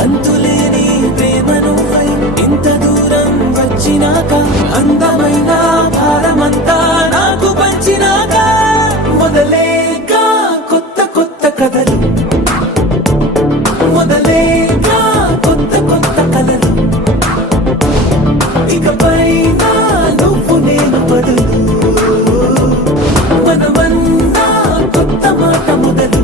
అంతులేని ప్రేమ నువ్వై ఇంత దూరం వచ్చినాక అందమైన భారమంతా నాకు పంచినాక మొదలేగా కొత్త కొత్త కథలు మొదలేగా కొత్త కొత్త కలలు ఇకపైన నువ్వు నేను బదులు మనమన్నా కొత్త మాట మొదలు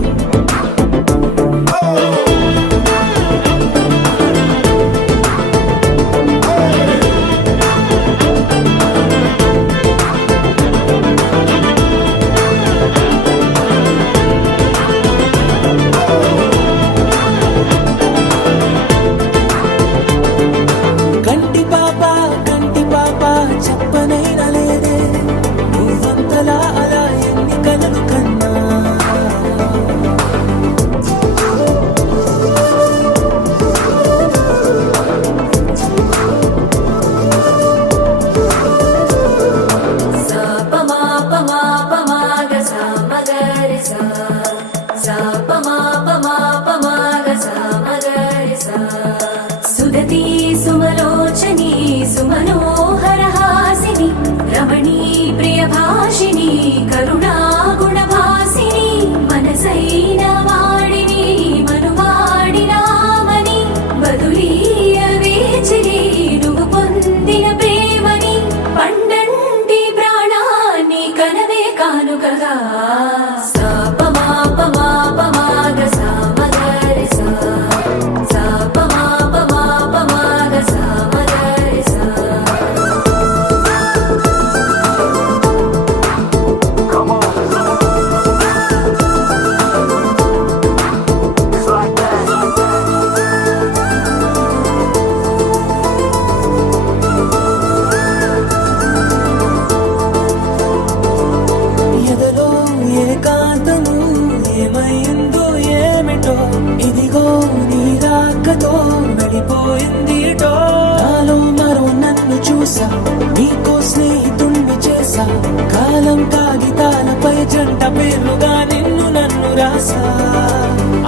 सुदती सुमलोचनी सुमनोहरहासिनी रमणी प्रियभाषिणी करुणा गुणभासिनी मनसैन वाडिनी मनुवाडिनामनि बदुलीय वेचिनी నువ్వు పొందిన ప్రేమని పండంటి ప్రాణాన్ని కనవే కానుకగా ఇదిగో నీ రాకతో వెళ్ళిపోయిందిటో నాలో మరో నన్ను చూసా నీకో స్నేహితుణ్ణి చేసా కాలం కాగితాలపై జంట పేర్లుగా నిన్ను నన్ను రాసా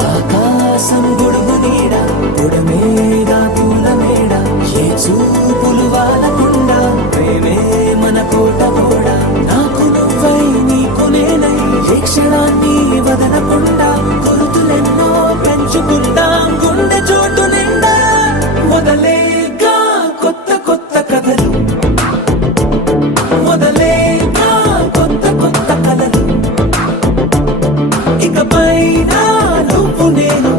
ఆకాశం గొడుగు నీడ గుడమేగా పూల మేడ ఏ చూపులు వాలకుండా ప్రేమే మన కోట కూడా నాకు నువ్వై నీకు నేనై ఏ క్షణాన్ని వదలకుండా గుర్తులెన్నో పెంచుకుందాం గుండె చోటు నిండా మొదలేగా కొత్త కొత్త కథలు మొదలేగా కొత్త కొత్త కలలు ఇకపైన నువ్వు నేను